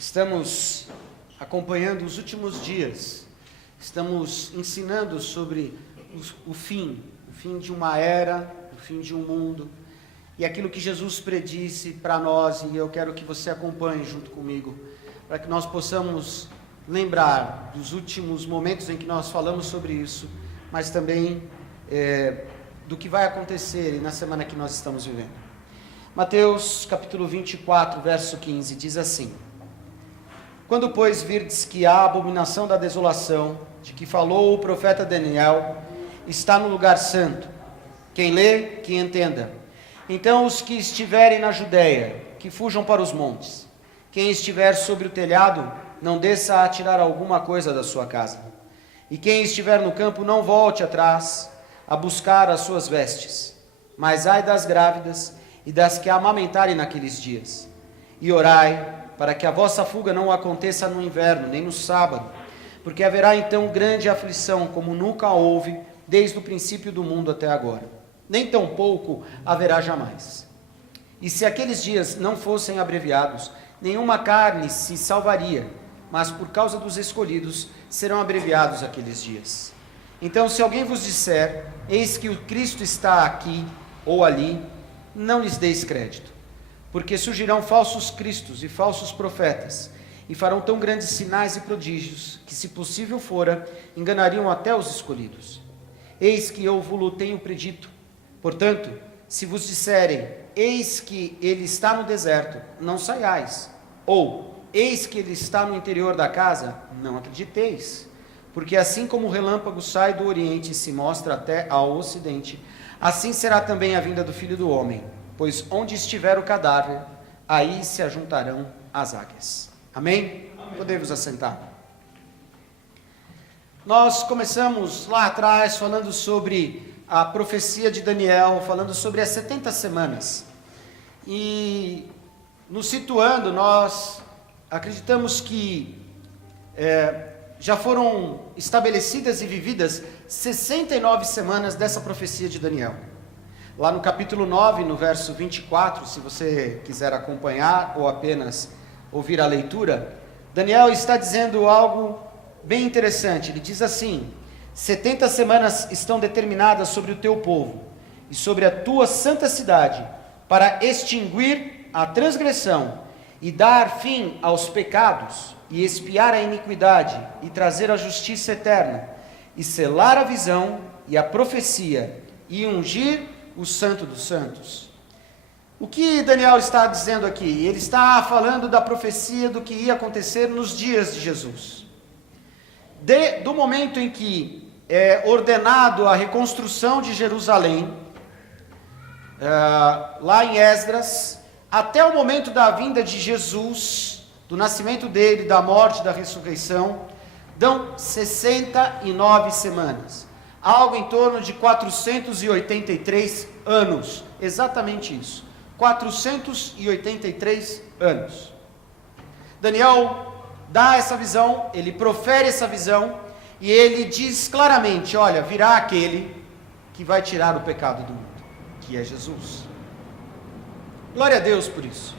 Estamos acompanhando os últimos dias, estamos ensinando sobre o fim de uma era, o fim de um mundo, e aquilo que Jesus predisse para nós, e eu quero que você acompanhe junto comigo, para que nós possamos lembrar dos últimos momentos em que nós falamos sobre isso, mas também do que vai acontecer na semana que nós estamos vivendo. Mateus capítulo 24, verso 15, diz assim: Quando, pois, virdes que a abominação da desolação, de que falou o profeta Daniel, está no lugar santo, quem lê, que entenda. Então os que estiverem na Judéia, que fujam para os montes. Quem estiver sobre o telhado, não desça a tirar alguma coisa da sua casa. E quem estiver no campo, não volte atrás a buscar as suas vestes. Mas ai das grávidas e das que amamentarem naqueles dias. E orai, para que a vossa fuga não aconteça no inverno, nem no sábado, porque haverá então grande aflição, como nunca houve, desde o princípio do mundo até agora. Nem tampouco haverá jamais. E se aqueles dias não fossem abreviados, nenhuma carne se salvaria, mas por causa dos escolhidos serão abreviados aqueles dias. Então, se alguém vos disser, eis que o Cristo está aqui ou ali, não lhes deis crédito. Porque surgirão falsos cristos e falsos profetas, e farão tão grandes sinais e prodígios, que, se possível fora, enganariam até os escolhidos. Eis que eu vos tenho predito. Portanto, se vos disserem, eis que ele está no deserto, não saiais. Ou, eis que ele está no interior da casa, não acrediteis. Porque assim como o relâmpago sai do oriente e se mostra até ao ocidente, assim será também a vinda do Filho do Homem. Pois onde estiver o cadáver, aí se ajuntarão as águias. Amém? Podemos assentar. Nós começamos lá atrás falando sobre a profecia de Daniel, falando sobre as 70 semanas. E nos situando, nós acreditamos que já foram estabelecidas e vividas 69 semanas dessa profecia de Daniel. Lá no capítulo 9, no verso 24, se você quiser acompanhar ou apenas ouvir a leitura, Daniel está dizendo algo bem interessante. Ele diz assim: 70 semanas estão determinadas sobre o teu povo e sobre a tua santa cidade, para extinguir a transgressão e dar fim aos pecados e expiar a iniquidade e trazer a justiça eterna e selar a visão e a profecia e ungir o Santo dos Santos. O que Daniel está dizendo aqui? Ele está falando da profecia do que ia acontecer nos dias de Jesus. Do momento em que é ordenado a reconstrução de Jerusalém, lá em Esdras, até o momento da vinda de Jesus, do nascimento dele, da morte, da ressurreição, dão 69 semanas. Algo em torno de 483 anos, exatamente isso, 483 anos. Daniel dá essa visão, ele profere essa visão, e ele diz claramente, olha, virá aquele que vai tirar o pecado do mundo, que é Jesus. Glória a Deus por isso.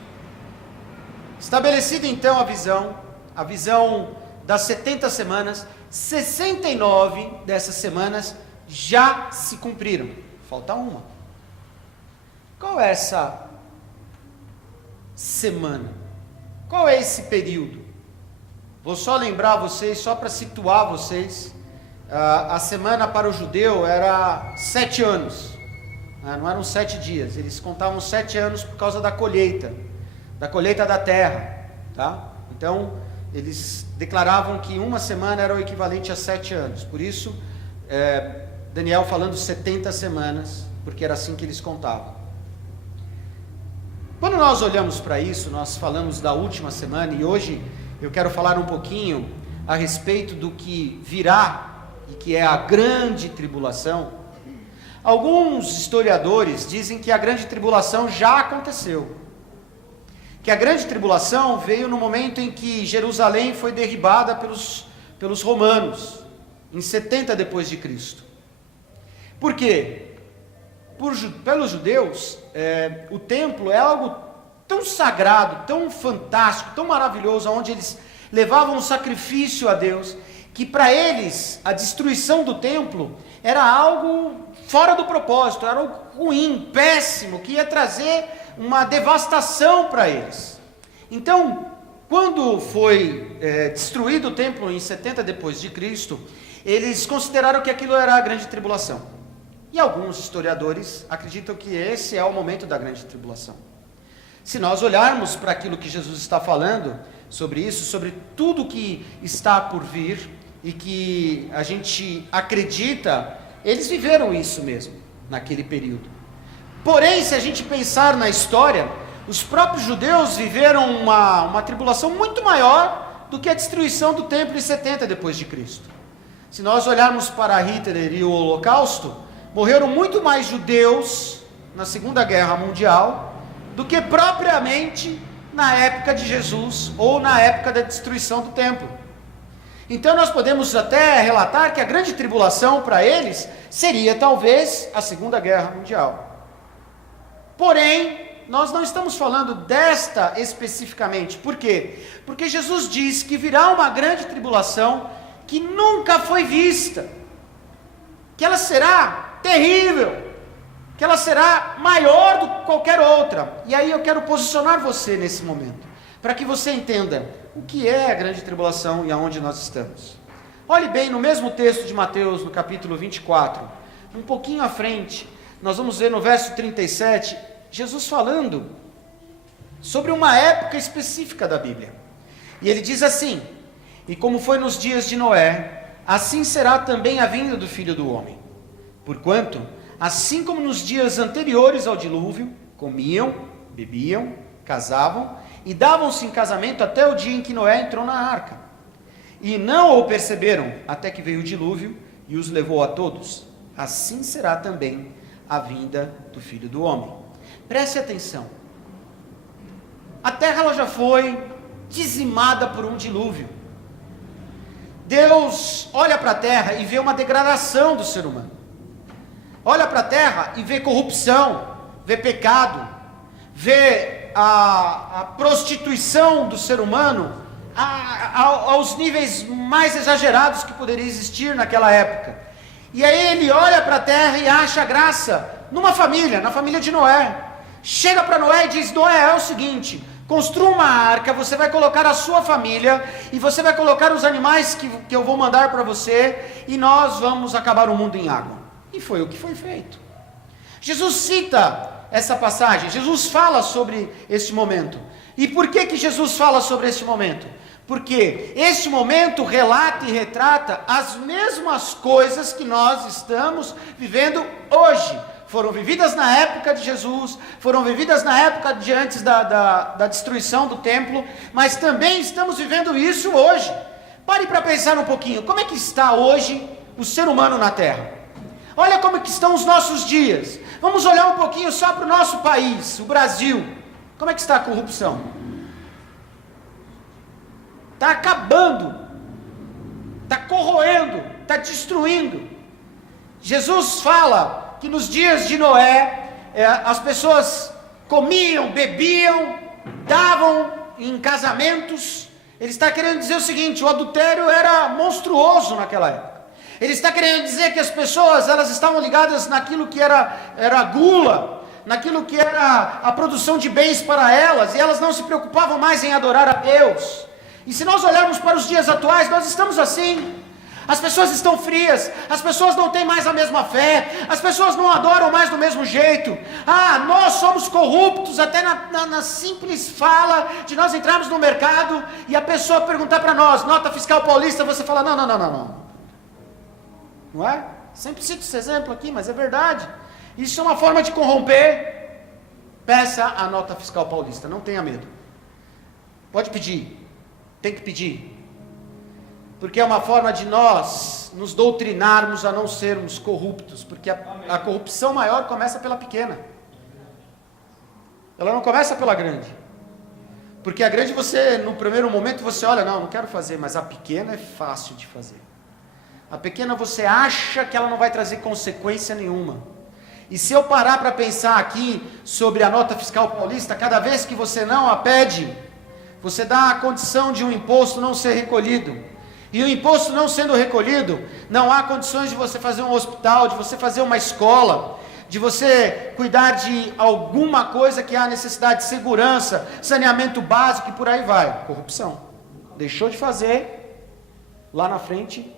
Estabelecida então a visão das 70 semanas, 69 dessas semanas já se cumpriram. Falta uma. Qual é essa semana? Qual é esse período? Vou só lembrar vocês, só para situar vocês, a semana para o judeu era 7 anos. Não eram 7 dias, eles contavam 7 anos por causa da colheita da terra, tá? Então, eles declaravam que uma semana era o equivalente a 7 anos. Por isso, Daniel falando 70 semanas, porque era assim que eles contavam. Quando nós olhamos para isso, nós falamos da última semana, e hoje eu quero falar um pouquinho a respeito do que virá, e que é a grande tribulação. Alguns historiadores dizem que a grande tribulação já aconteceu. Que a grande tribulação veio no momento em que Jerusalém foi derribada pelos romanos, em 70 depois de Cristo. Por quê? Pelos judeus, o templo é algo tão sagrado, tão fantástico, tão maravilhoso, onde eles levavam um sacrifício a Deus, que para eles a destruição do templo era algo fora do propósito, era algo ruim, péssimo, que ia trazer uma devastação para eles. Então, quando foi destruído o templo em 70 depois de Cristo, eles consideraram que aquilo era a grande tribulação. E alguns historiadores acreditam que esse é o momento da grande tribulação. Se nós olharmos para aquilo que Jesus está falando sobre isso, sobre tudo que está por vir e que a gente acredita, eles viveram isso mesmo, naquele período. Porém, se a gente pensar na história, os próprios judeus viveram uma tribulação muito maior do que a destruição do templo em 70 depois de Cristo. Se nós olharmos para Hitler e o Holocausto, morreram muito mais judeus na Segunda Guerra Mundial do que propriamente na época de Jesus ou na época da destruição do templo. Então nós podemos até relatar que a grande tribulação para eles seria talvez a Segunda Guerra Mundial. Porém, nós não estamos falando desta especificamente. Por quê? Porque Jesus diz que virá uma grande tribulação que nunca foi vista, que ela será terrível, que ela será maior do que qualquer outra. E aí eu quero posicionar você nesse momento, para que você entenda o que é a grande tribulação e aonde nós estamos. Olhe bem, no mesmo texto de Mateus, no capítulo 24, um pouquinho à frente, nós vamos ver no verso 37, Jesus falando sobre uma época específica da Bíblia. E ele diz assim: e como foi nos dias de Noé, assim será também a vinda do Filho do Homem. Porquanto, assim como nos dias anteriores ao dilúvio, comiam, bebiam, casavam e davam-se em casamento até o dia em que Noé entrou na arca. E não o perceberam até que veio o dilúvio e os levou a todos. Assim será também a vinda do Filho do Homem. Preste atenção. A terra ela já foi dizimada por um dilúvio. Deus olha para a terra e vê uma degradação do ser humano. Olha para a terra e vê corrupção, vê pecado, vê a prostituição do ser humano aos níveis mais exagerados que poderia existir naquela época. E aí ele olha para a terra e acha graça numa família, na família de Noé. Chega para Noé e diz: Noé, é o seguinte, construa uma arca, você vai colocar a sua família, e você vai colocar os animais que eu vou mandar para você, e nós vamos acabar o mundo em água. E foi o que foi feito. Jesus cita essa passagem, Jesus fala sobre este momento. E por que Jesus fala sobre este momento? Porque este momento relata e retrata as mesmas coisas que nós estamos vivendo hoje. Foram vividas na época de Jesus, foram vividas na época de antes da destruição do templo, mas também estamos vivendo isso hoje. Pare para pensar um pouquinho, como é que está hoje o ser humano na Terra? Olha como é que estão os nossos dias. Vamos olhar um pouquinho só para o nosso país, o Brasil. Como é que está a corrupção? Está acabando, está corroendo, está destruindo. Jesus fala que nos dias de Noé, as pessoas comiam, bebiam, davam em casamentos. Ele está querendo dizer o seguinte: o adultério era monstruoso naquela época. Ele está querendo dizer que as pessoas, elas estavam ligadas naquilo que era gula, naquilo que era a produção de bens para elas, e elas não se preocupavam mais em adorar a Deus. E se nós olharmos para os dias atuais, nós estamos assim. As pessoas estão frias, as pessoas não têm mais a mesma fé, as pessoas não adoram mais do mesmo jeito. Nós somos corruptos até na simples fala de nós entrarmos no mercado e a pessoa perguntar para nós, nota fiscal paulista, você fala, não. Não é? Sempre cito esse exemplo aqui, mas é verdade. Isso é uma forma de corromper. Peça a nota fiscal paulista, não tenha medo. Pode pedir, tem que pedir. Porque é uma forma de nós nos doutrinarmos a não sermos corruptos, porque a corrupção maior começa pela pequena. Ela não começa pela grande. Porque a grande você, no primeiro momento, você olha, não quero fazer, mas a pequena é fácil de fazer. A pequena você acha que ela não vai trazer consequência nenhuma. E se eu parar para pensar aqui sobre a nota fiscal paulista, cada vez que você não a pede, você dá a condição de um imposto não ser recolhido. E o imposto não sendo recolhido, não há condições de você fazer um hospital, de você fazer uma escola, de você cuidar de alguma coisa que há necessidade de segurança, saneamento básico e por aí vai. Corrupção. Deixou de fazer, lá na frente,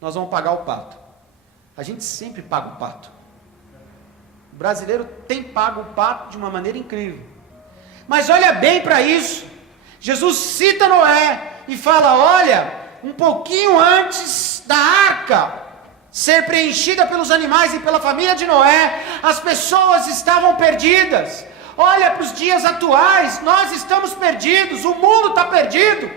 nós vamos pagar o pato. A gente sempre paga o pato. O brasileiro tem pago o pato de uma maneira incrível. Mas olha bem para isso. Jesus cita Noé e fala, olha, um pouquinho antes da arca ser preenchida pelos animais e pela família de Noé, as pessoas estavam perdidas. Olha para os dias atuais, nós estamos perdidos, o mundo está perdido.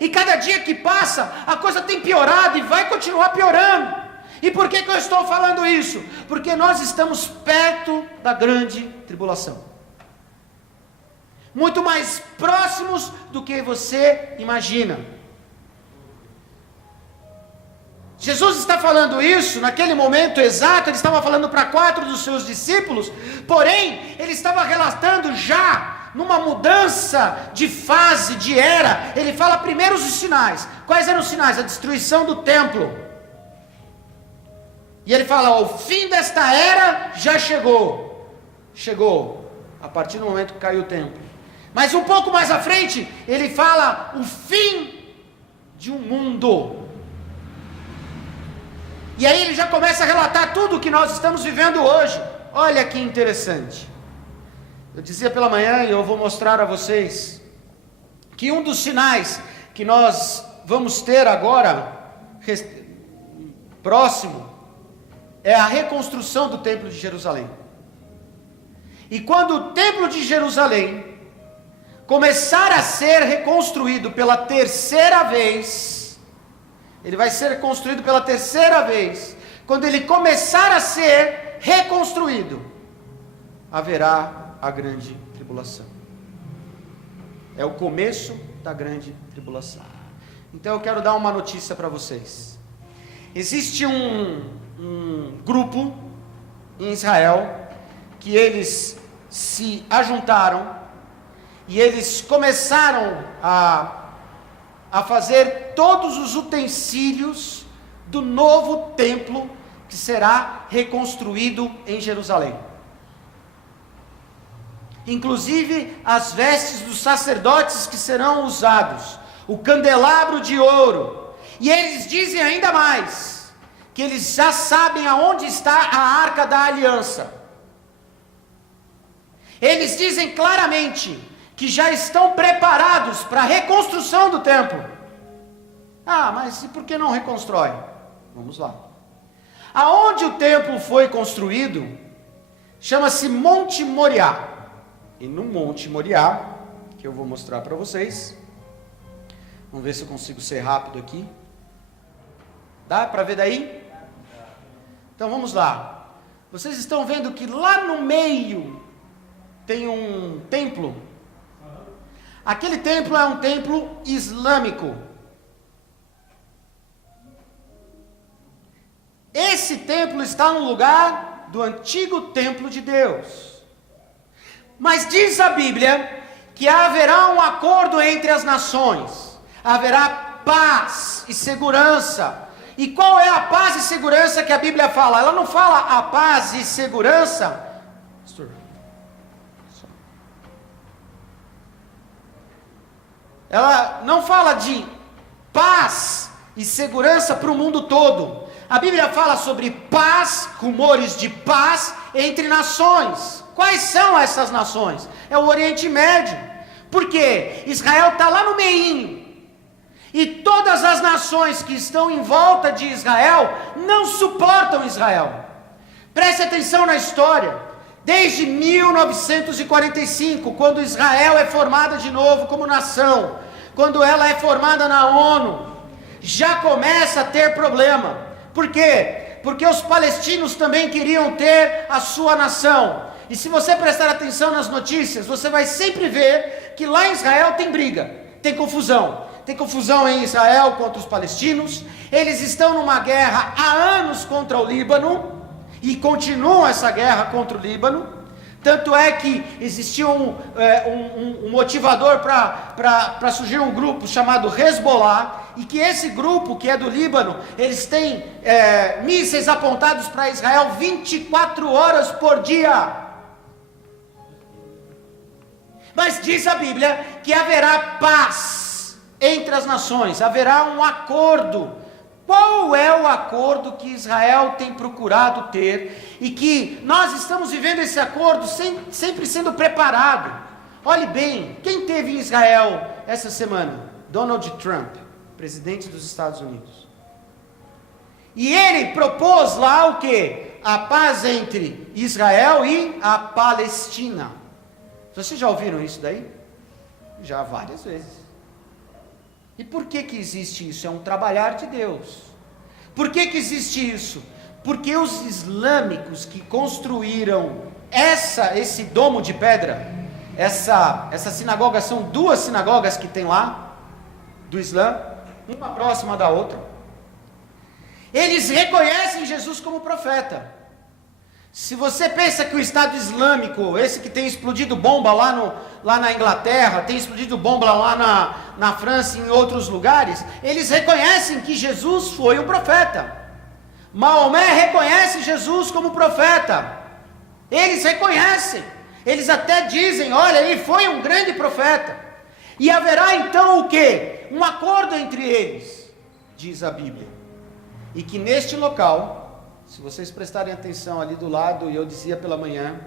E cada dia que passa, a coisa tem piorado e vai continuar piorando. E por que eu estou falando isso? Porque nós estamos perto da grande tribulação. Muito mais próximos do que você imagina. Jesus está falando isso, naquele momento exato, ele estava falando para 4 dos seus discípulos, porém, ele estava relatando já numa mudança de fase, de era. Ele fala primeiro os sinais. Quais eram os sinais? A destruição do templo. E ele fala, ó, o fim desta era já chegou. Chegou, a partir do momento que caiu o templo. Mas um pouco mais à frente, ele fala o fim de um mundo. E aí ele já começa a relatar tudo o que nós estamos vivendo hoje. Olha que interessante. Eu dizia pela manhã, e eu vou mostrar a vocês, que um dos sinais que nós vamos ter agora, próximo, é a reconstrução do Templo de Jerusalém. E quando o Templo de Jerusalém começar a ser reconstruído pela terceira vez, ele vai ser reconstruído pela terceira vez, quando ele começar a ser reconstruído, haverá a grande tribulação. É o começo da grande tribulação. Então eu quero dar uma notícia para vocês. Existe um grupo em Israel que eles se ajuntaram e eles começaram a fazer todos os utensílios do novo templo que será reconstruído em Jerusalém. Inclusive as vestes dos sacerdotes que serão usados, o candelabro de ouro. E eles dizem ainda mais, que eles já sabem aonde está a arca da aliança. Eles dizem claramente que já estão preparados para a reconstrução do templo. Ah, mas e por que não reconstrói? Vamos lá. Aonde o templo foi construído, chama-se Monte Moriá. E no Monte Moriá, que eu vou mostrar para vocês, vamos ver se eu consigo ser rápido aqui. Dá para ver daí? Então vamos lá. Vocês estão vendo que lá no meio tem um templo. Aquele templo é um templo islâmico. Esse templo está no lugar do antigo templo de Deus. Mas diz a Bíblia que haverá um acordo entre as nações. Haverá paz e segurança. E qual é a paz e segurança que a Bíblia fala? Ela não fala a paz e segurança. Ela não fala de paz e segurança para o mundo todo. A Bíblia fala sobre paz, rumores de paz entre nações. Quais são essas nações? É o Oriente Médio. Por quê? Israel está lá no meinho. E todas as nações que estão em volta de Israel não suportam Israel. Preste atenção na história. Desde 1945, quando Israel é formada de novo como nação, quando ela é formada na ONU, já começa a ter problema. Por quê? Porque os palestinos também queriam ter a sua nação. E se você prestar atenção nas notícias, você vai sempre ver que lá em Israel tem briga, tem confusão. Tem confusão em Israel contra os palestinos. Eles estão numa guerra há anos contra o Líbano. e continuam essa guerra contra o Líbano. Tanto é que existia um motivador para surgir um grupo chamado Hezbollah, e que esse grupo, que é do Líbano, eles têm mísseis apontados para Israel 24 horas por dia. Mas diz a Bíblia que haverá paz entre as nações, haverá um acordo. Qual é o acordo que Israel tem procurado ter e que nós estamos vivendo esse acordo sempre sendo preparado? Olhe bem, quem teve em Israel essa semana? Donald Trump, presidente dos Estados Unidos. E ele propôs lá o quê? A paz entre Israel e a Palestina. Vocês já ouviram isso daí? Já várias vezes. E por que existe isso? É um trabalhar de Deus. Por que existe isso? Porque os islâmicos que construíram esse domo de pedra, essa sinagoga, são 2 sinagogas que tem lá, do Islã, uma próxima da outra. Eles reconhecem Jesus como profeta. Se você pensa que o Estado Islâmico, esse que tem explodido bomba lá na Inglaterra, tem explodido bomba lá na França e em outros lugares, eles reconhecem que Jesus foi um profeta. Maomé reconhece Jesus como profeta. Eles reconhecem. Eles até dizem, olha, ele foi um grande profeta. E haverá então o quê? Um acordo entre eles, diz a Bíblia. E que neste local, se vocês prestarem atenção ali do lado, e eu dizia pela manhã,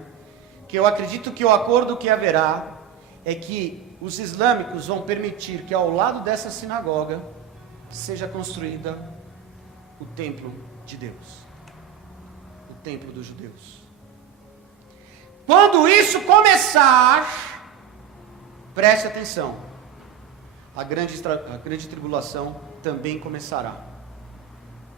que eu acredito que o acordo que haverá é que os islâmicos vão permitir que ao lado dessa sinagoga seja construída o templo de Deus, o templo dos judeus. Quando isso começar, preste atenção, a grande tribulação também começará.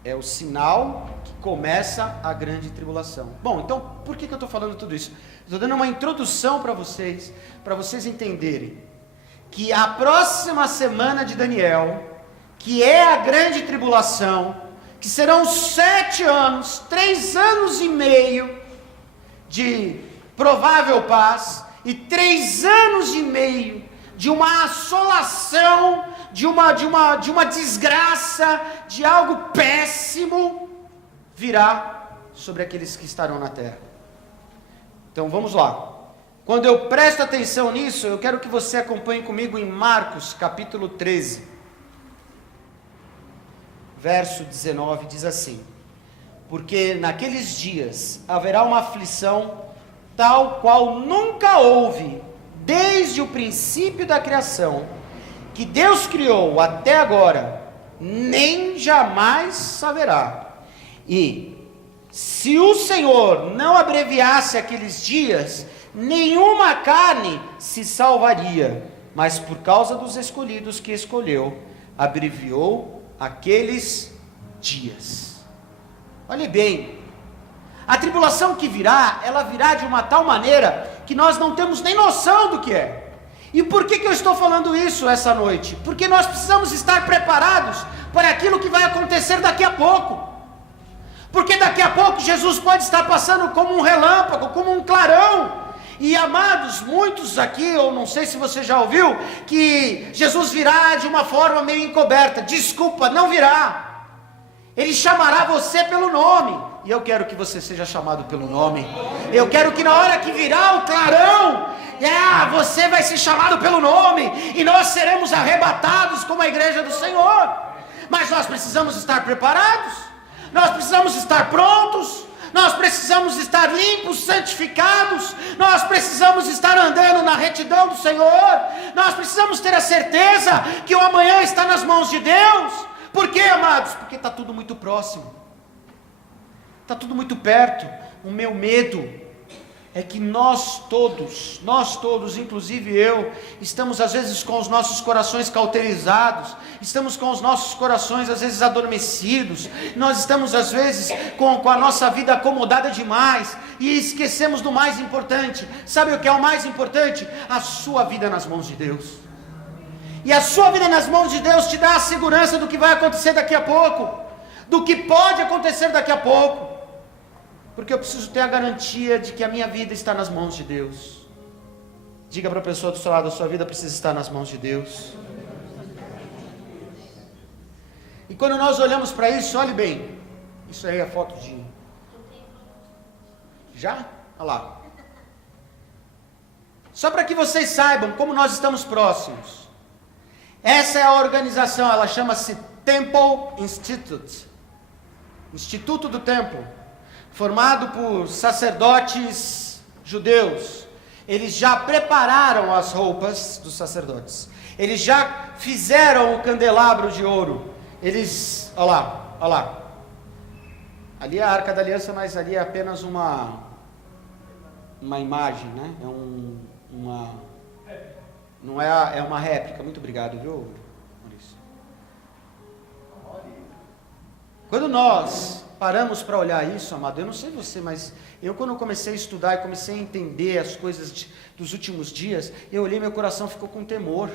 É o sinal que começa a grande tribulação. Bom, então, por que eu estou falando tudo isso? Estou dando uma introdução para vocês entenderem que a próxima semana de Daniel, que é a grande tribulação, que serão 7 anos, 3 anos e meio de provável paz, e 3 anos e meio de uma assolação, de uma desgraça, de algo péssimo, virá sobre aqueles que estarão na terra. Então vamos lá. Quando eu presto atenção nisso, eu quero que você acompanhe comigo em Marcos capítulo 13, verso 19, diz assim: porque naqueles dias haverá uma aflição tal qual nunca houve desde o princípio da criação, que Deus criou até agora, nem jamais haverá. E se o Senhor não abreviasse aqueles dias, nenhuma carne se salvaria, mas por causa dos escolhidos que escolheu, abreviou aqueles dias. Olhe bem, a tribulação que virá, ela virá de uma tal maneira que nós não temos nem noção do que é. E por que eu estou falando isso essa noite? Porque nós precisamos estar preparados para aquilo que vai acontecer daqui a pouco. Porque daqui a pouco Jesus pode estar passando como um relâmpago, como um clarão. E amados, muitos aqui, eu não sei se você já ouviu, que Jesus virá de uma forma meio encoberta. Desculpa, não virá. Ele chamará você pelo nome. E eu quero que você seja chamado pelo nome. Eu quero que na hora que virar o clarão, você vai ser chamado pelo nome, e nós seremos arrebatados como a igreja do Senhor. Mas nós precisamos estar preparados, nós precisamos estar prontos, nós precisamos estar limpos, santificados, nós precisamos estar andando na retidão do Senhor, nós precisamos ter a certeza que o amanhã está nas mãos de Deus. Por quê, amados? Porque está tudo muito próximo, está tudo muito perto. O meu medo é que nós todos, inclusive eu, estamos às vezes com os nossos corações cauterizados, estamos com os nossos corações às vezes adormecidos, nós estamos às vezes com a nossa vida acomodada demais, e esquecemos do mais importante. Sabe o que é o mais importante? A sua vida nas mãos de Deus. E a sua vida nas mãos de Deus te dá a segurança do que vai acontecer daqui a pouco, do que pode acontecer daqui a pouco. Porque eu preciso ter a garantia de que a minha vida está nas mãos de Deus. Diga para a pessoa do seu lado, a sua vida precisa estar nas mãos de Deus. E quando nós olhamos para isso, olhe bem. Isso aí é a foto de... Já? Olha lá. Só para que vocês saibam como nós estamos próximos. Essa é a organização, ela chama-se Temple Institute. Instituto do Templo. Formado por sacerdotes judeus. Eles já prepararam as roupas dos sacerdotes. Eles já fizeram o candelabro de ouro. Eles, olha lá, olha lá. Ali é a Arca da Aliança, mas ali é apenas uma imagem, né? Não é, é uma réplica. Muito obrigado, viu, Maurício? Quando nós paramos para olhar isso, amado, eu não sei você, mas eu quando eu comecei a estudar e comecei a entender as coisas dos últimos dias, eu olhei, meu coração ficou com temor.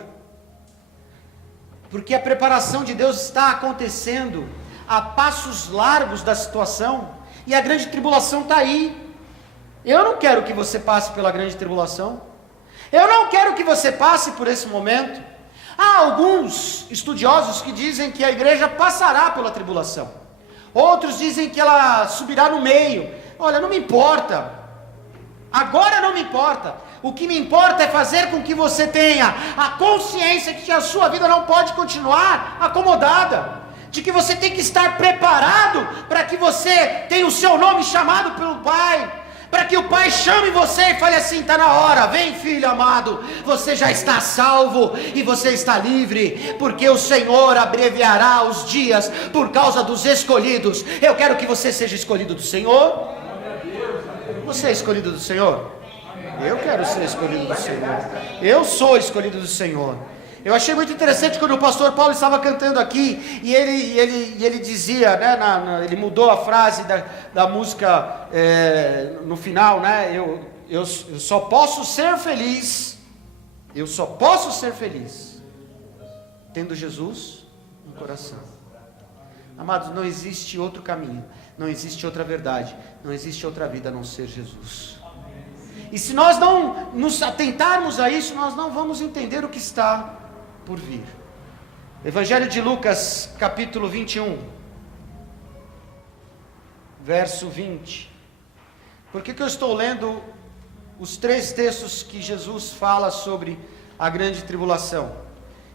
Porque a preparação de Deus está acontecendo a passos largos da situação, e a grande tribulação está aí. Eu não quero que você passe pela grande tribulação. Eu não quero que você passe por esse momento. Há alguns estudiosos que dizem que a igreja passará pela tribulação. Outros dizem que ela subirá no meio. Olha, não me importa. Agora não me importa. O que me importa é fazer com que você tenha a consciência de que a sua vida não pode continuar acomodada. De que você tem que estar preparado para que você tenha o seu nome chamado pelo Pai. Para que o Pai chame você e fale assim, está na hora, vem filho amado, você já está salvo e você está livre, porque o Senhor abreviará os dias por causa dos escolhidos. Eu quero que você seja escolhido do Senhor. Você é escolhido do Senhor? Eu quero ser escolhido do Senhor. Eu sou escolhido do Senhor. Eu achei muito interessante quando o pastor Paulo estava cantando aqui, e ele dizia, né, ele mudou a frase da música no final, né, eu só posso ser feliz, tendo Jesus no coração. Amados, não existe outro caminho, não existe outra verdade, não existe outra vida a não ser Jesus. E se nós não nos atentarmos a isso, nós não vamos entender o que está por vir. Evangelho de Lucas, capítulo 21, verso 20. Por que eu estou lendo os 3 textos que Jesus fala sobre a grande tribulação?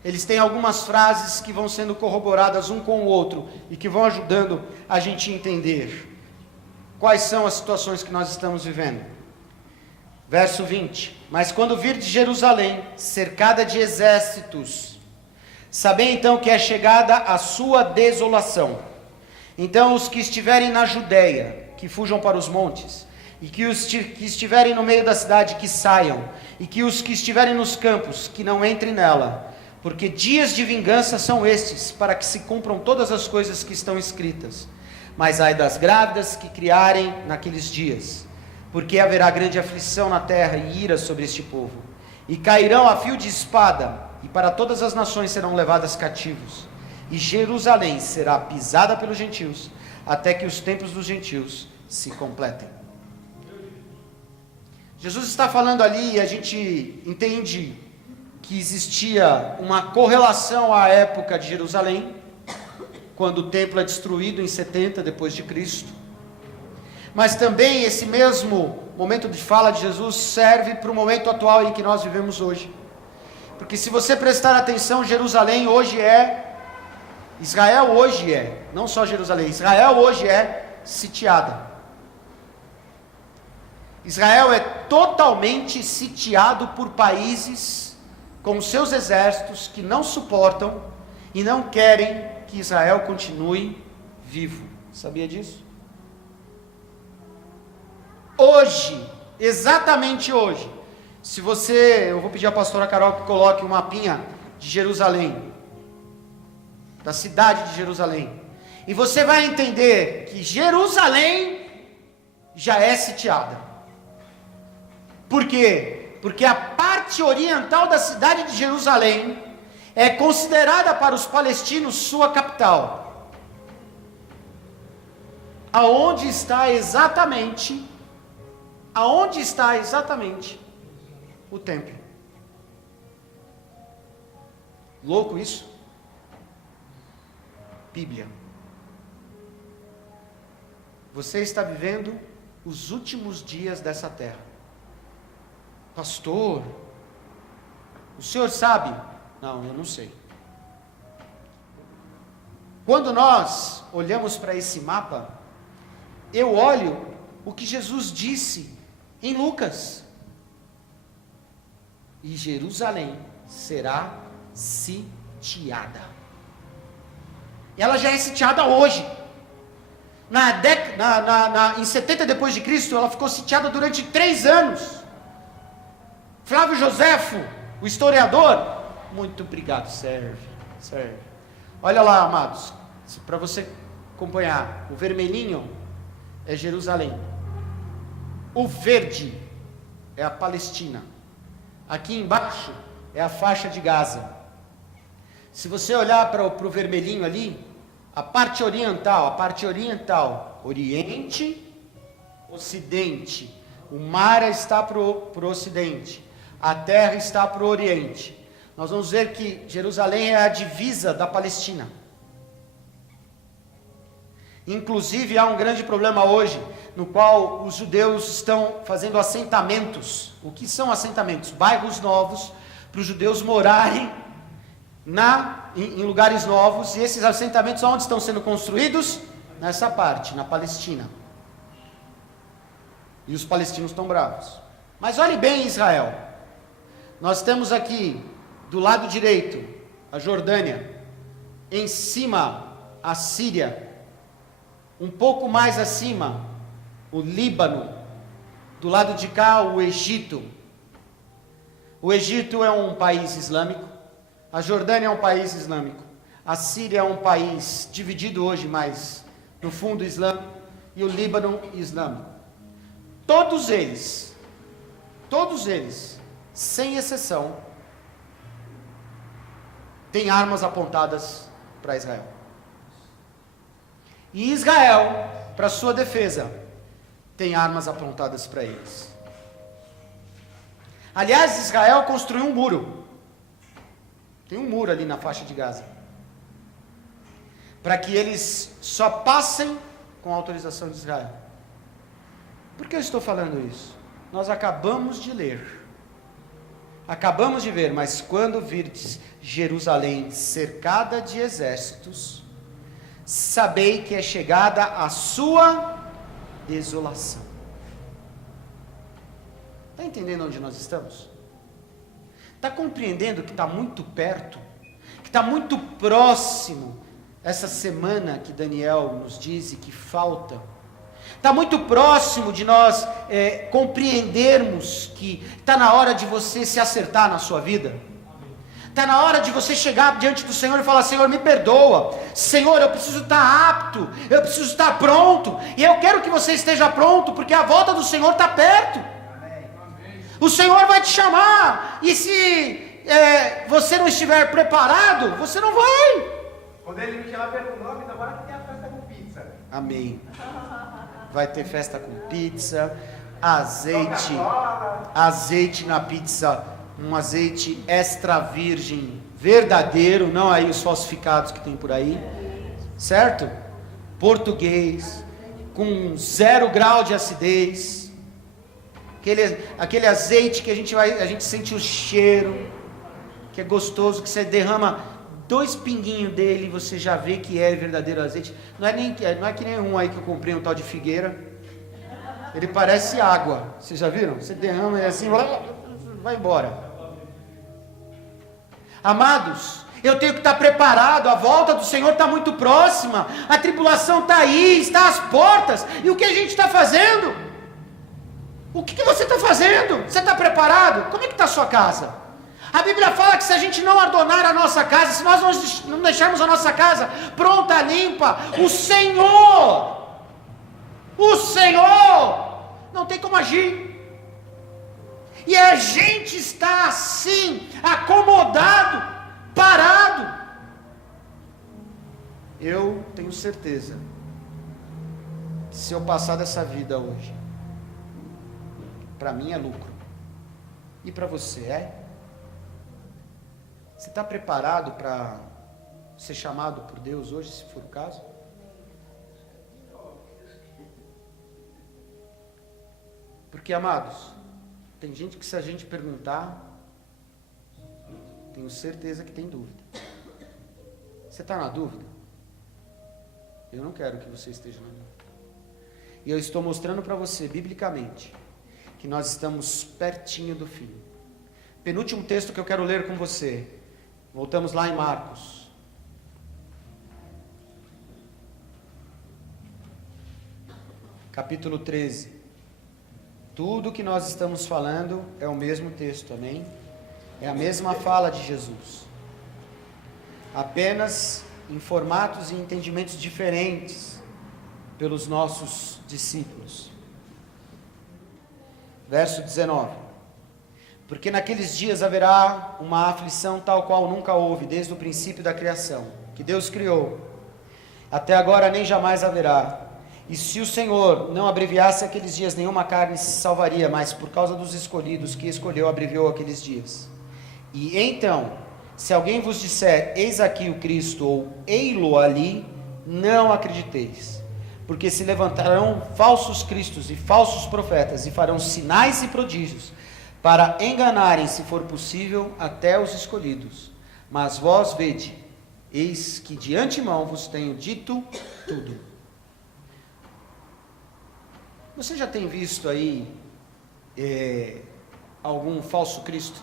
Eles têm algumas frases que vão sendo corroboradas um com o outro e que vão ajudando a gente entender quais são as situações que nós estamos vivendo. Verso 20. Mas quando vir de Jerusalém, cercada de exércitos, sabei então que é chegada a sua desolação. Então os que estiverem na Judéia, que fujam para os montes, e que os que estiverem no meio da cidade, que saiam, e que os que estiverem nos campos, que não entrem nela, porque dias de vingança são estes, para que se cumpram todas as coisas que estão escritas. Mas ai das grávidas que criarem naqueles dias, porque haverá grande aflição na terra e ira sobre este povo. E cairão a fio de espada, e para todas as nações serão levadas cativos. E Jerusalém será pisada pelos gentios, até que os tempos dos gentios se completem. Jesus está falando ali, e a gente entende que existia uma correlação à época de Jerusalém, quando o templo é destruído em 70 depois de Cristo. Mas também esse mesmo momento de fala de Jesus serve para o momento atual em que nós vivemos hoje. Porque se você prestar atenção, Jerusalém hoje Israel hoje não só Jerusalém, Israel hoje é sitiada. Israel é totalmente sitiado por países com seus exércitos que não suportam e não querem que Israel continue vivo. Sabia disso? Hoje, exatamente hoje, eu vou pedir à pastora Carol que coloque um mapinha de Jerusalém, da cidade de Jerusalém, e você vai entender que Jerusalém já é sitiada. Por quê? Porque a parte oriental da cidade de Jerusalém é considerada para os palestinos sua capital. aonde está exatamente o templo. Louco isso? Bíblia. Você está vivendo os últimos dias dessa terra. Pastor, o senhor sabe? Não, eu não sei. Quando nós olhamos para esse mapa, eu olho o que Jesus disse em Lucas. E Jerusalém será sitiada. Ela já é sitiada hoje. Em 70 depois de Cristo, ela ficou sitiada durante 3 anos. Flávio Joséfo, o historiador, muito obrigado, serve. Olha lá, amados, para você acompanhar, o vermelhinho é Jerusalém, o verde é a Palestina, aqui embaixo é a faixa de Gaza. Se você olhar para o vermelhinho ali, a parte oriental, Oriente, Ocidente, o mar está para o Ocidente, a terra está para o Oriente. Nós vamos ver que Jerusalém é a divisa da Palestina. Inclusive há um grande problema hoje, no qual os judeus estão fazendo assentamentos. O que são assentamentos? Bairros novos, para os judeus morarem em lugares novos, e esses assentamentos onde estão sendo construídos? Nessa parte, na Palestina. E os palestinos estão bravos. Mas olhe bem, Israel. Nós temos aqui, do lado direito, a Jordânia, em cima, a Síria, um pouco mais acima, o Líbano, do lado de cá, o Egito. O Egito é um país islâmico, a Jordânia é um país islâmico, a Síria é um país dividido hoje, mas no fundo islâmico, e o Líbano islâmico. Todos eles, sem exceção, têm armas apontadas para Israel. E Israel, para sua defesa, tem armas apontadas para eles. Aliás, Israel construiu um muro. Tem um muro ali na faixa de Gaza, para que eles só passem com a autorização de Israel. Por que eu estou falando isso? Nós acabamos de ler, acabamos de ver, mas quando virdes Jerusalém cercada de exércitos, sabei que é chegada a sua desolação. Está entendendo onde nós estamos? Está compreendendo que está muito perto, que está muito próximo, essa semana que Daniel nos diz que falta? Está muito próximo de nós compreendermos que está na hora de você se acertar na sua vida. Está na hora de você chegar diante do Senhor e falar: Senhor, me perdoa. Senhor, eu preciso estar apto, eu preciso estar pronto. E eu quero que você esteja pronto, porque a volta do Senhor está perto. O Senhor vai te chamar, e se você não estiver preparado, você não vai. Quando ele me chamar pelo nome, agora que tem a festa com pizza. Amém. Vai ter festa com pizza, azeite na pizza, um azeite extra virgem, verdadeiro, não aí os falsificados que tem por aí, certo? Português, com 0 grau de acidez. Aquele azeite que a gente sente o cheiro, que é gostoso, que você derrama 2 pinguinhos dele e você já vê que é verdadeiro azeite. Não é que nem um aí que eu comprei, um tal de Figueira. Ele parece água. Vocês já viram? Você derrama e assim, vai embora. Amados, eu tenho que estar preparado. A volta do Senhor está muito próxima. A tribulação está aí, está às portas. E o que a gente está fazendo? O que você está fazendo? Você está preparado? Como é que está a sua casa? A Bíblia fala que se a gente não adornar a nossa casa, se nós não deixarmos a nossa casa pronta, limpa, o Senhor não tem como agir. E a gente está assim, acomodado, parado. Eu tenho certeza, se eu passar dessa vida hoje, para mim é lucro. E para você é? Você está preparado para ser chamado por Deus hoje, se for o caso? Porque, amados, tem gente que se a gente perguntar, tenho certeza que tem dúvida. Você está na dúvida? Eu não quero que você esteja na dúvida. E eu estou mostrando para você, biblicamente, que nós estamos pertinho do fim. Penúltimo texto que eu quero ler com você. Voltamos lá em Marcos. Capítulo 13. Tudo que nós estamos falando é o mesmo texto, amém? É a mesma fala de Jesus. Apenas em formatos e entendimentos diferentes pelos nossos discípulos. Verso 19. Porque naqueles dias haverá uma aflição tal qual nunca houve desde o princípio da criação, que Deus criou. Até agora nem jamais haverá. E se o Senhor não abreviasse aqueles dias, nenhuma carne se salvaria, mas por causa dos escolhidos que escolheu, abreviou aqueles dias. E então, se alguém vos disser, eis aqui o Cristo, ou ei-lo ali, não acrediteis. Porque se levantarão falsos cristos e falsos profetas, e farão sinais e prodígios, para enganarem, se for possível, até os escolhidos. Mas vós vede, eis que de antemão vos tenho dito tudo. Você já tem visto aí algum falso Cristo?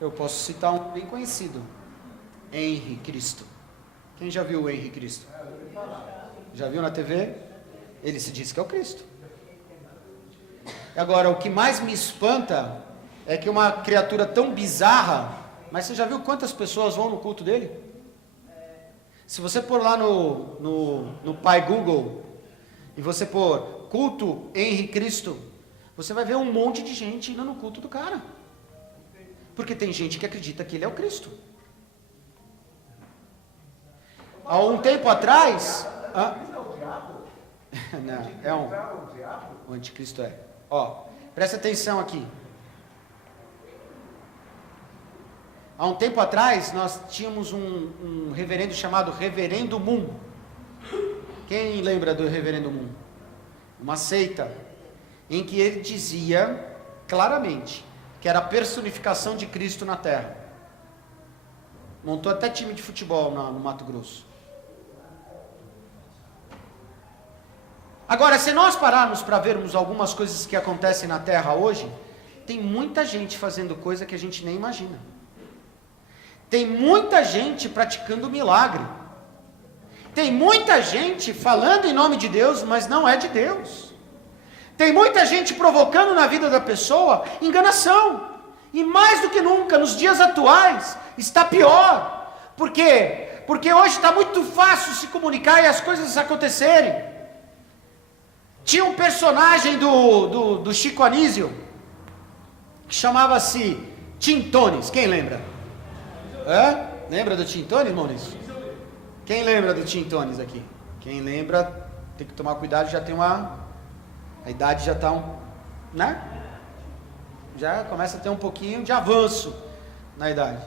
Eu posso citar um bem conhecido, Henri Cristo. Quem já viu o Henri Cristo? Já viu na TV? Ele se diz que é o Cristo. Agora, o que mais me espanta é que uma criatura tão bizarra, mas você já viu quantas pessoas vão no culto dele? Se você pôr lá no Pai Google, e você pôr culto Henri Cristo, você vai ver um monte de gente indo no culto do cara. Porque tem gente que acredita que ele é o Cristo. Há um tempo atrás... Não, o anticristo é. Ó, presta atenção aqui. Há um tempo atrás, nós tínhamos um reverendo chamado Reverendo Moon. Quem lembra do Reverendo Moon? Uma seita em que ele dizia claramente que era a personificação de Cristo na Terra. Montou até time de futebol no Mato Grosso. Agora, se nós pararmos para vermos algumas coisas que acontecem na Terra hoje, tem muita gente fazendo coisa que a gente nem imagina. Tem muita gente praticando milagre. Tem muita gente falando em nome de Deus, mas não é de Deus. Tem muita gente provocando na vida da pessoa enganação. E mais do que nunca, nos dias atuais, está pior. Por quê? Porque hoje está muito fácil se comunicar e as coisas acontecerem. Tinha um personagem do Chico Anísio, que chamava-se Tintones. Quem lembra? Lembra do Tintones, Maurício? Quem lembra do Tintones aqui? Quem lembra, tem que tomar cuidado, já tem a idade já está né? Já começa a ter um pouquinho de avanço na idade.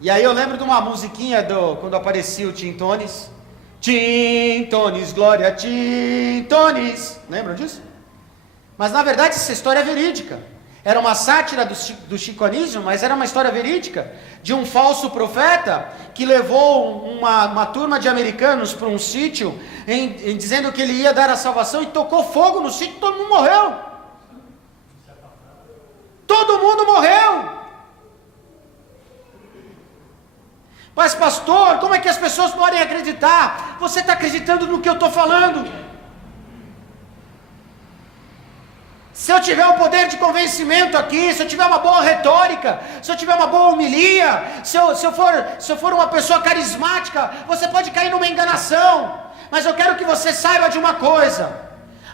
E aí eu lembro de uma musiquinha quando aparecia o Tintones. Tintones, glória, Tintones. Lembram disso? Mas na verdade essa história é verídica. Era uma sátira do Chico Anísio, mas era uma história verídica de um falso profeta que levou uma turma de americanos para um sítio dizendo que ele ia dar a salvação e tocou fogo no sítio e todo mundo morreu. Todo mundo morreu. Mas pastor, como é que as pessoas podem acreditar? Você está acreditando no que eu estou falando? Se eu tiver um poder de convencimento aqui, se eu tiver uma boa retórica, se eu tiver uma boa homilia, se eu for uma pessoa carismática, você pode cair numa enganação. Mas eu quero que você saiba de uma coisa.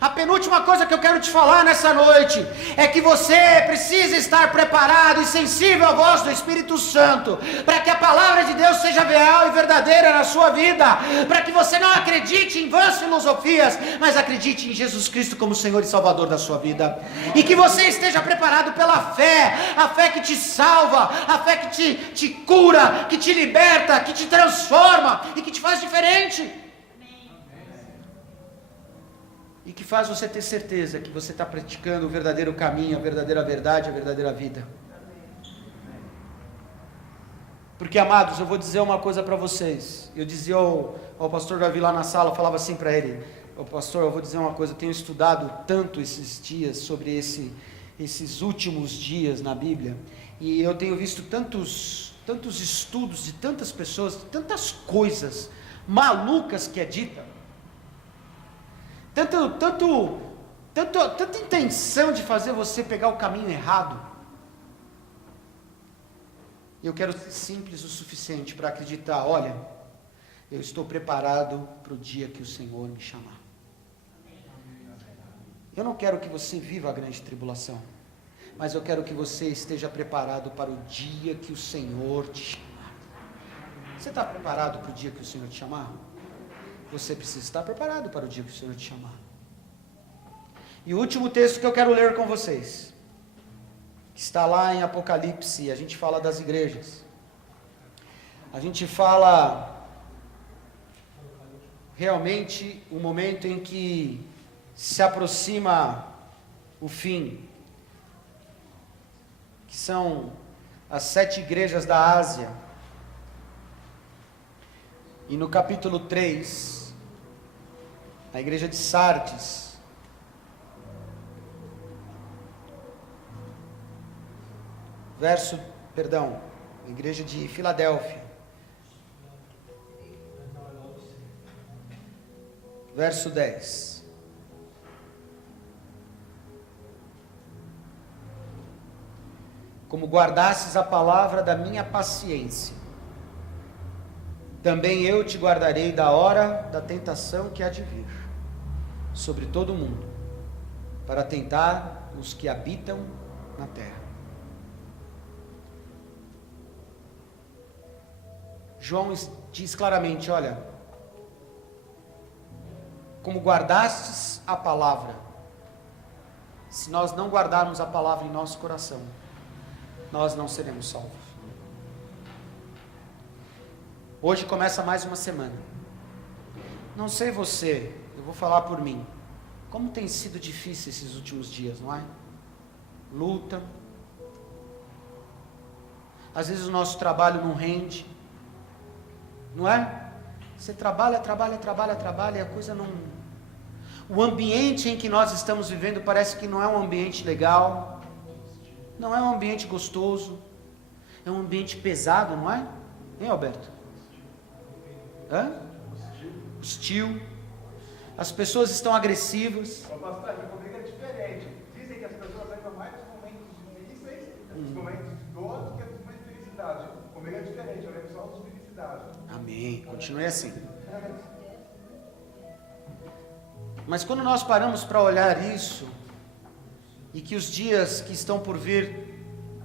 A penúltima coisa que eu quero te falar nessa noite é que você precisa estar preparado e sensível à voz do Espírito Santo, para que a palavra de Deus seja real e verdadeira na sua vida, para que você não acredite em vãs filosofias, mas acredite em Jesus Cristo como Senhor e Salvador da sua vida, e que você esteja preparado pela fé, a fé que te salva, a fé que te cura, que te liberta, que te transforma e que te faz diferente. E que faz você ter certeza que você está praticando o verdadeiro caminho, a verdadeira verdade, a verdadeira vida. Porque, amados, eu vou dizer uma coisa para vocês. Eu dizia ao pastor Davi lá na sala, eu falava assim para ele: pastor, eu vou dizer uma coisa, eu tenho estudado tanto esses dias sobre esses últimos dias na Bíblia, e eu tenho visto tantos estudos de tantas pessoas, tantas coisas malucas que é dita, tanta intenção de fazer você pegar o caminho errado. Eu quero ser simples o suficiente para acreditar: olha, eu estou preparado para o dia que o Senhor me chamar. Eu não quero que você viva a grande tribulação, mas eu quero que você esteja preparado para o dia que o Senhor te chamar. Você está preparado para o dia que o Senhor te chamar? Você precisa estar preparado para o dia que o Senhor te chamar. E o último texto que eu quero ler com vocês, está lá em Apocalipse. A gente fala das igrejas, a gente fala realmente o momento em que se aproxima o fim, que são as 7 igrejas da Ásia. E no capítulo 3, a igreja de Sardes, a igreja de Filadélfia, verso 10. Como guardastes a palavra da minha paciência, também eu te guardarei da hora da tentação que há de vir sobre todo o mundo, para tentar os que habitam na terra. João diz claramente: olha, como guardastes a palavra. Se nós não guardarmos a palavra em nosso coração, nós não seremos salvos. Hoje começa mais uma semana. Não sei você, eu vou falar por mim. Como tem sido difícil esses últimos dias, não é? Luta. Às vezes o nosso trabalho não rende, não é? Você trabalha e a coisa não... O ambiente em que nós estamos vivendo parece que não é um ambiente legal, não é um ambiente gostoso, é um ambiente pesado, não é? Hein, Alberto? Hostil. As pessoas estão agressivas. Pastor, comigo é diferente. Dizem que as pessoas lembram mais dos momentos difíceis, dos momentos de dor, do que dos momentos de felicidade. Comigo é diferente, eu lembro só dos de felicidade. Amém. Continue assim. Mas quando nós paramos para olhar isso, e que os dias que estão por vir,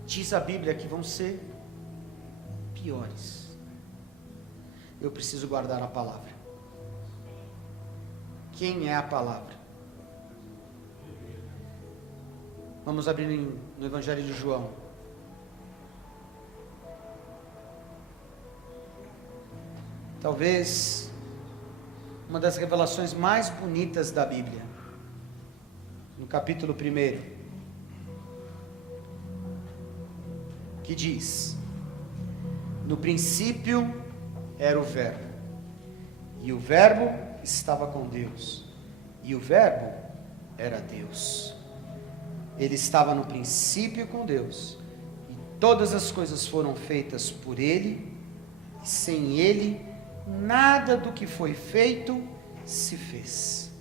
diz a Bíblia que vão ser piores, eu preciso guardar a palavra. Quem é a palavra? Vamos abrir no Evangelho de João. Talvez uma das revelações mais bonitas da Bíblia, no capítulo 1, que diz: no princípio era o Verbo, e o Verbo estava com Deus, e o Verbo era Deus. Ele estava no princípio com Deus, e todas as coisas foram feitas por Ele, e sem Ele nada do que foi feito se fez.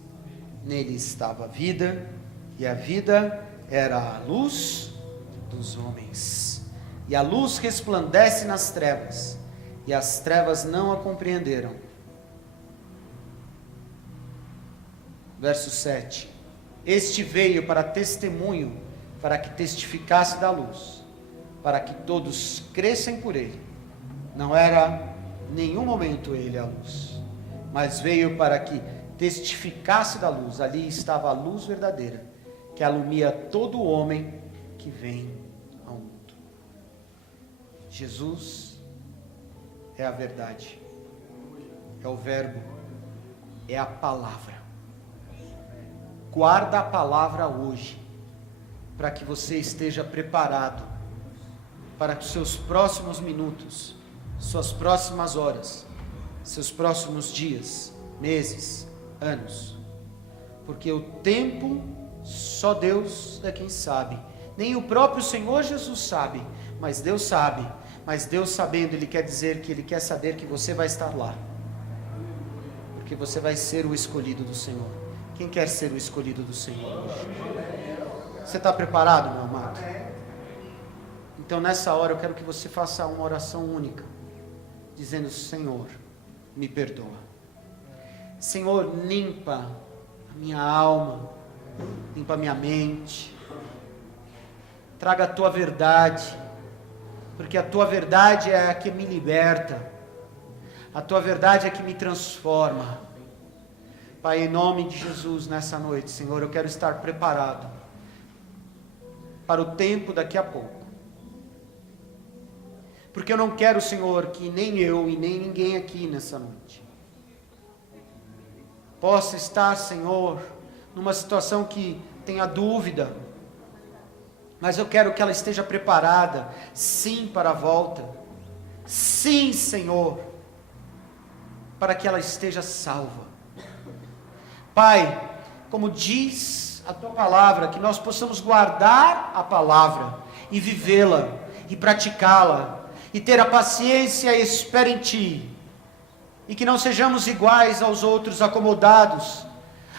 Nele estava a vida, e a vida era a luz dos homens. E a luz resplandece nas trevas, e as trevas não a compreenderam. Verso 7. Este veio para testemunho, para que testificasse da luz, para que todos crescem por ele. Não era em nenhum momento ele a luz, mas veio para que testificasse da luz. Ali estava a luz verdadeira, que alumia todo homem que vem ao mundo. Jesus é a verdade, é o verbo, é a palavra. Guarda a palavra hoje, para que você esteja preparado para que os seus próximos minutos, suas próximas horas, seus próximos dias, meses, anos, porque o tempo só Deus é quem sabe, nem o próprio Senhor Jesus sabe, mas Deus sabe. Mas Deus sabendo, Ele quer dizer que Ele quer saber que você vai estar lá, porque você vai ser o escolhido do Senhor. Quem quer ser o escolhido do Senhor hoje? Você está preparado, meu amado? Então nessa hora eu quero que você faça uma oração única, dizendo: Senhor, me perdoa. Senhor, limpa a minha alma, limpa a minha mente, traga a Tua verdade, porque a Tua verdade é a que me liberta, a Tua verdade é a que me transforma. Pai, em nome de Jesus, nessa noite, Senhor, eu quero estar preparado para o tempo daqui a pouco, porque eu não quero, Senhor, que nem eu e nem ninguém aqui nessa noite possa estar, Senhor, numa situação que tenha dúvida, mas eu quero que ela esteja preparada, sim, para a volta, sim, Senhor, para que ela esteja salva. Pai, como diz a Tua palavra, que nós possamos guardar a palavra e vivê-la e praticá-la e ter a paciência e a espera em Ti, e que não sejamos iguais aos outros, acomodados,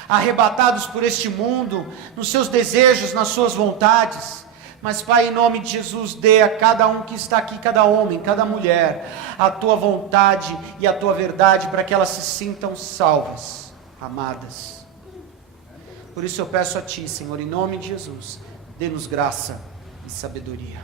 arrebatados por este mundo, nos seus desejos, nas suas vontades. Mas, Pai, em nome de Jesus, dê a cada um que está aqui, cada homem, cada mulher, a Tua vontade e a Tua verdade, para que elas se sintam salvas, amadas. Por isso eu peço a Ti, Senhor, em nome de Jesus, dê-nos graça e sabedoria.